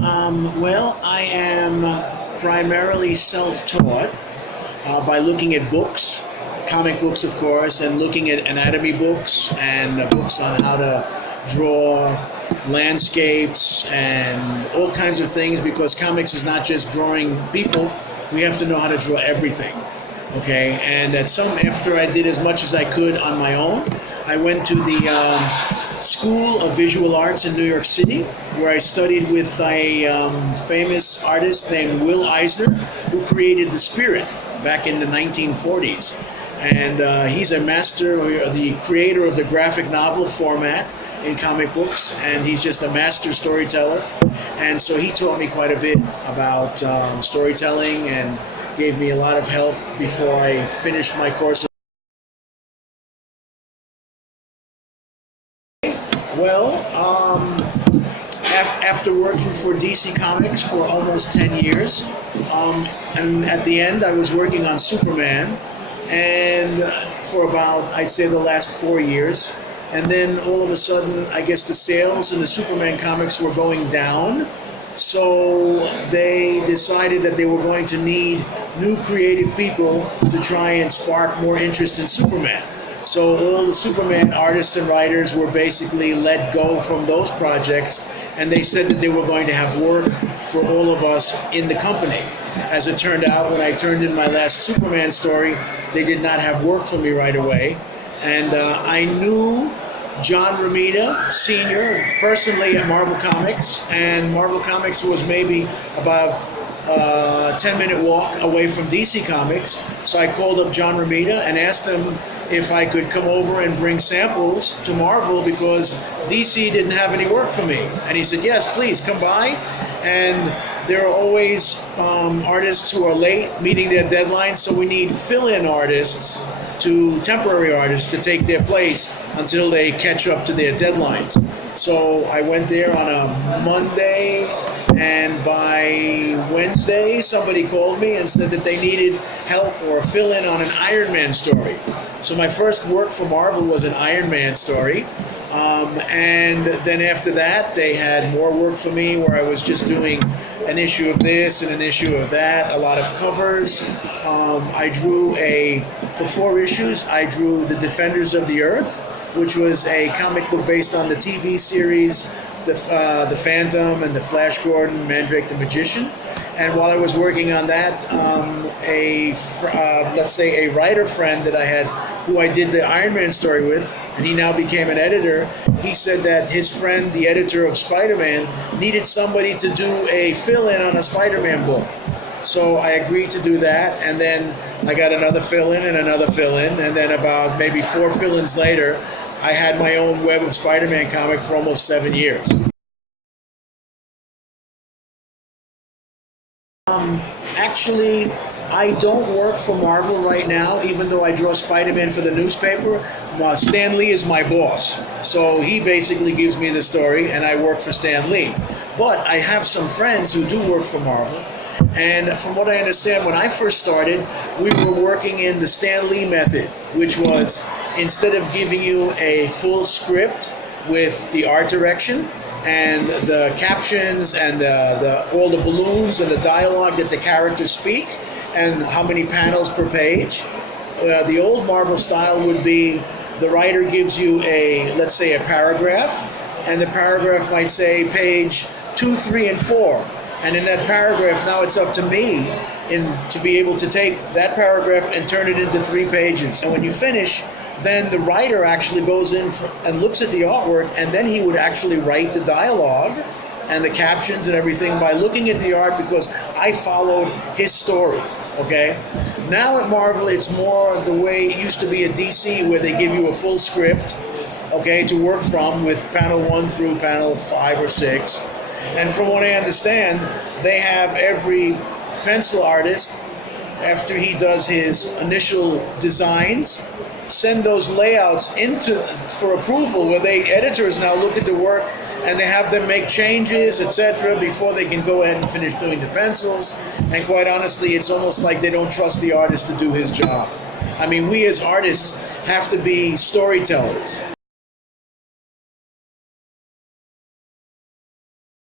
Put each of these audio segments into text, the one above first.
Well, I am primarily self-taught by looking at books, comic books, of course, and looking at anatomy books and books on how to draw landscapes and all kinds of things, because comics is not just drawing people. We have to know how to draw everything. Okay, and after I did as much as I could on my own, I went to the School of Visual Arts in New York City, where I studied with a famous artist named Will Eisner, who created the Spirit back in the 1940s. And he's a master, the creator of the graphic novel format in comic books, and he's just a master storyteller. And so he taught me quite a bit about storytelling and gave me a lot of help before I finished my course. Well, after working for DC Comics for almost 10 years, and at the end I was working on Superman, and for about, I'd say, the last 4 years. And then all of a sudden, I guess the sales in the Superman comics were going down. So they decided that they were going to need new creative people to try and spark more interest in Superman. So all the Superman artists and writers were basically let go from those projects, and they said that they were going to have work for all of us in the company. As it turned out, when I turned in my last Superman story, they did not have work for me right away. And I knew John Romita Sr. personally at Marvel Comics, and Marvel Comics was maybe about a 10-minute walk away from DC Comics. So I called up John Romita and asked him if I could come over and bring samples to Marvel, because DC didn't have any work for me. And he said, yes, please come by. And there are always artists who are late meeting their deadlines, so we need fill-in artists, temporary artists, to take their place until they catch up to their deadlines. So I went there on a Monday, and by Wednesday somebody called me and said that they needed help or fill-in on an Iron Man story. So my first work for Marvel was an Iron Man story. And then after that, they had more work for me, where I was just doing an issue of this and an issue of that, a lot of covers. I drew for 4 issues, I drew The Defenders of the Earth, which was a comic book based on the TV series, The Phantom and the Flash Gordon, Mandrake the Magician. And while I was working on that, let's say a writer friend that I had, who I did the Iron Man story with, and he now became an editor, he said that his friend, the editor of Spider-Man, needed somebody to do a fill-in on a Spider-Man book. So I agreed to do that, and then I got another fill-in and another fill-in, and then about maybe 4 fill-ins later, I had my own Web of Spider-Man comic for almost 7 years. Actually, I don't work for Marvel right now, even though I draw Spider-Man for the newspaper. Stan Lee is my boss, so he basically gives me the story, and I work for Stan Lee. But I have some friends who do work for Marvel, and from what I understand, when I first started, we were working in the Stan Lee method, which was, instead of giving you a full script with the art direction and the captions and all the balloons and the dialogue that the characters speak and how many panels per page, the old Marvel style would be the writer gives you let's say a paragraph, and the paragraph might say page 2, 3, and 4. And in that paragraph, now it's up to me to be able to take that paragraph and turn it into 3 pages. And when you finish, then the writer actually goes in and looks at the artwork, and then he would actually write the dialogue and the captions and everything by looking at the art, because I followed his story, okay? Now at Marvel, it's more the way it used to be at DC, where they give you a full script, okay, to work from, with panel 1 through panel 5 or 6. And from what I understand, they have every pencil artist, after he does his initial designs, send those layouts for approval, where editors now look at the work and they have them make changes, etc., before they can go ahead and finish doing the pencils. And quite honestly, it's almost like they don't trust the artist to do his job. I mean, we as artists have to be storytellers.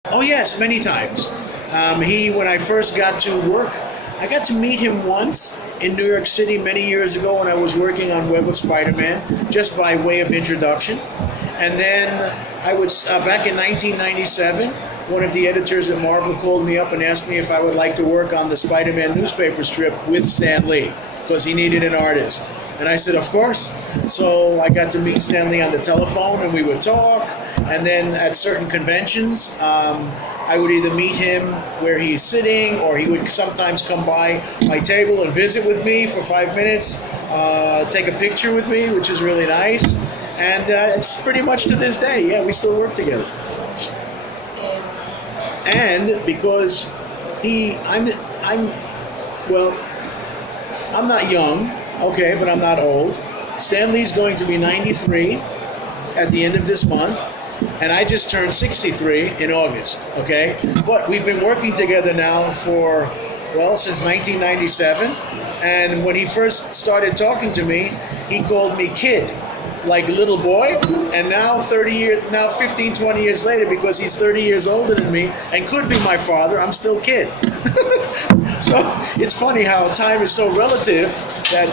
Oh Oh yes, many times. When I first got to work, I got to meet him once in New York City many years ago when I was working on Web of Spider-Man, just by way of introduction. And then back in 1997, one of the editors at Marvel called me up and asked me if I would like to work on the Spider-Man newspaper strip with Stan Lee, because he needed an artist. And I said, of course. So I got to meet Stan Lee on the telephone, and we would talk. And then at certain conventions, I would either meet him where he's sitting, or he would sometimes come by my table and visit with me for 5 minutes, take a picture with me, which is really nice. And it's pretty much to this day. Yeah, we still work together. And because I'm not young, okay, but I'm not old. Stan Lee's going to be 93 at the end of this month, and I just turned 63 in August, okay? But we've been working together now since 1997, and when he first started talking to me, he called me kid, like little boy, and now 15, 20 years later, because he's 30 years older than me and could be my father, I'm still kid. So it's funny how time is so relative that,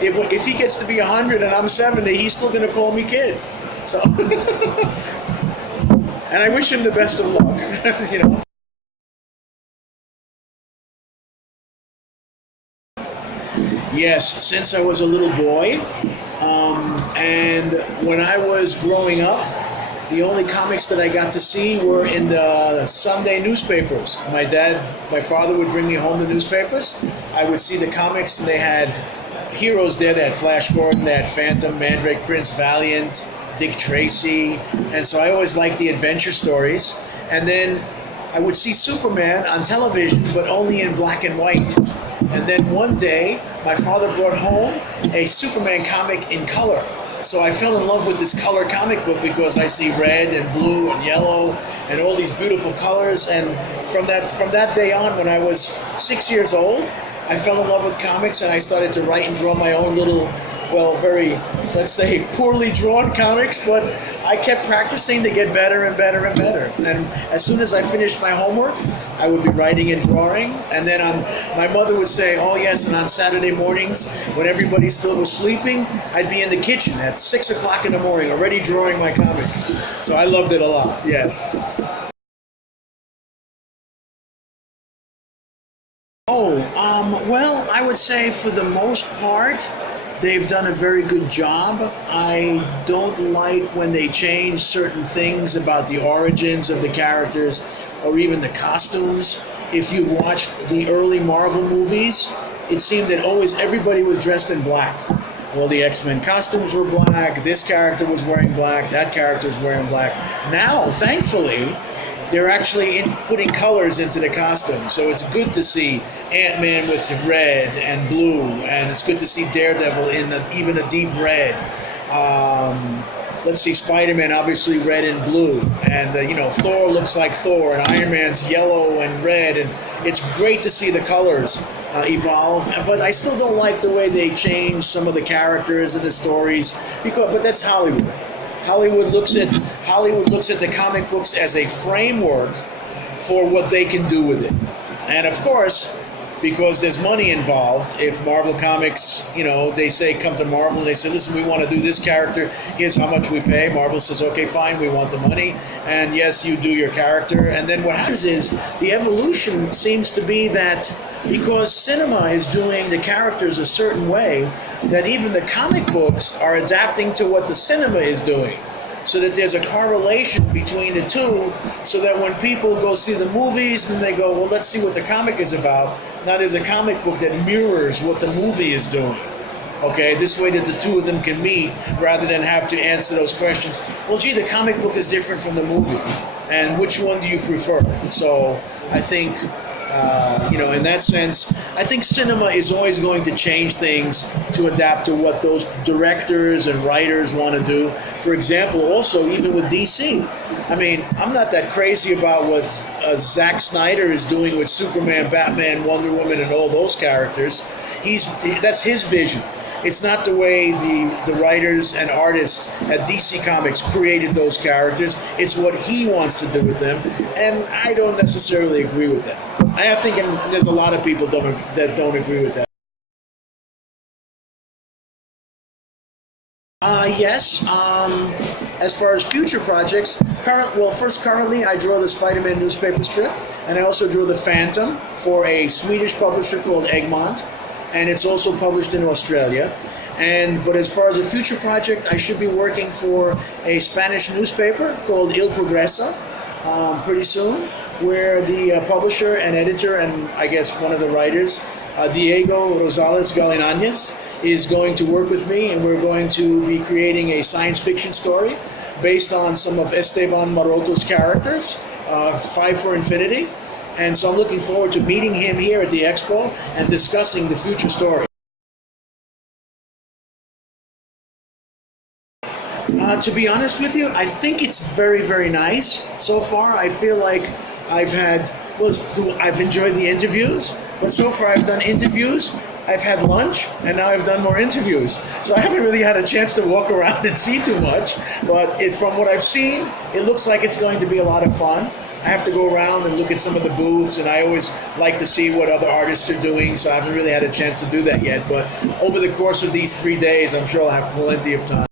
if he gets to be 100 and I'm 70, he's still going to call me kid. So, and I wish him the best of luck, Yes, since I was a little boy, and when I was growing up, the only comics that I got to see were in the Sunday newspapers. My father would bring me home the newspapers. I would see the comics, and they had heroes there. They had Flash Gordon, they had Phantom, Mandrake, Prince Valiant, Dick Tracy, and so I always liked the adventure stories. And then I would see Superman on television, but only in black and white. And then one day, my father brought home a Superman comic in color. So I fell in love with this color comic book because I see red and blue and yellow and all these beautiful colors. And from that day on, when I was 6 years old, I fell in love with comics, and I started to write and draw my own little, very, let's say, poorly drawn comics, but I kept practicing to get better and better and better. And as soon as I finished my homework, I would be writing and drawing. And then my mother would say, oh yes, and on Saturday mornings, when everybody still was sleeping, I'd be in the kitchen at 6 o'clock in the morning, already drawing my comics. So I loved it a lot, yes. I would say for the most part, they've done a very good job. I don't like when they change certain things about the origins of the characters or even the costumes. If you've watched the early Marvel movies, it seemed that always everybody was dressed in black. Well, the X-Men costumes were black, this character was wearing black, that character was wearing black. Now, thankfully, they're actually putting colors into the costume. So it's good to see Ant-Man with red and blue, and it's good to see Daredevil in even a deep red. Let's see, Spider-Man obviously red and blue, and Thor looks like Thor, and Iron Man's yellow and red, and it's great to see the colors evolve. But I still don't like the way they change some of the characters and the stories, but that's Hollywood. Hollywood looks at the comic books as a framework for what they can do with it. And of course, because there's money involved, if Marvel Comics, they say come to Marvel and they say, listen, we want to do this character, here's how much we pay. Marvel says, okay, fine, we want the money. And yes, you do your character. And then what happens is the evolution seems to be that because cinema is doing the characters a certain way, that even the comic books are adapting to what the cinema is doing. So that there's a correlation between the two, so that when people go see the movies and they go, well, let's see what the comic is about. Now there's a comic book that mirrors what the movie is doing. Okay, this way that the two of them can meet rather than have to answer those questions. Well, gee, the comic book is different from the movie, and which one do you prefer? So I think, in that sense, I think cinema is always going to change things to adapt to what those directors and writers want to do. For example, also, even with DC. I mean, I'm not that crazy about what Zack Snyder is doing with Superman, Batman, Wonder Woman, and all those characters. That's his vision. It's not the way the writers and artists at DC Comics created those characters. It's what he wants to do with them, and I don't necessarily agree with that. I think there's a lot of people that don't agree with that. Yes. As far as future projects, currently I draw the Spider-Man newspaper strip, and I also draw the Phantom for a Swedish publisher called Egmont, and it's also published in Australia. But as far as a future project, I should be working for a Spanish newspaper called Il Progreso pretty soon, where the publisher and editor, and I guess one of the writers, Diego Rosales Galinanez, is going to work with me, and we're going to be creating a science fiction story based on some of Esteban Maroto's characters, Five for Infinity. And so I'm looking forward to meeting him here at the Expo and discussing the future story. To be honest with you, I think it's very, very nice. So far, I feel like I've enjoyed the interviews, but so far I've done interviews, I've had lunch, and now I've done more interviews. So I haven't really had a chance to walk around and see too much, but from what I've seen, it looks like it's going to be a lot of fun. I have to go around and look at some of the booths, and I always like to see what other artists are doing, so I haven't really had a chance to do that yet. But over the course of these 3 days, I'm sure I'll have plenty of time.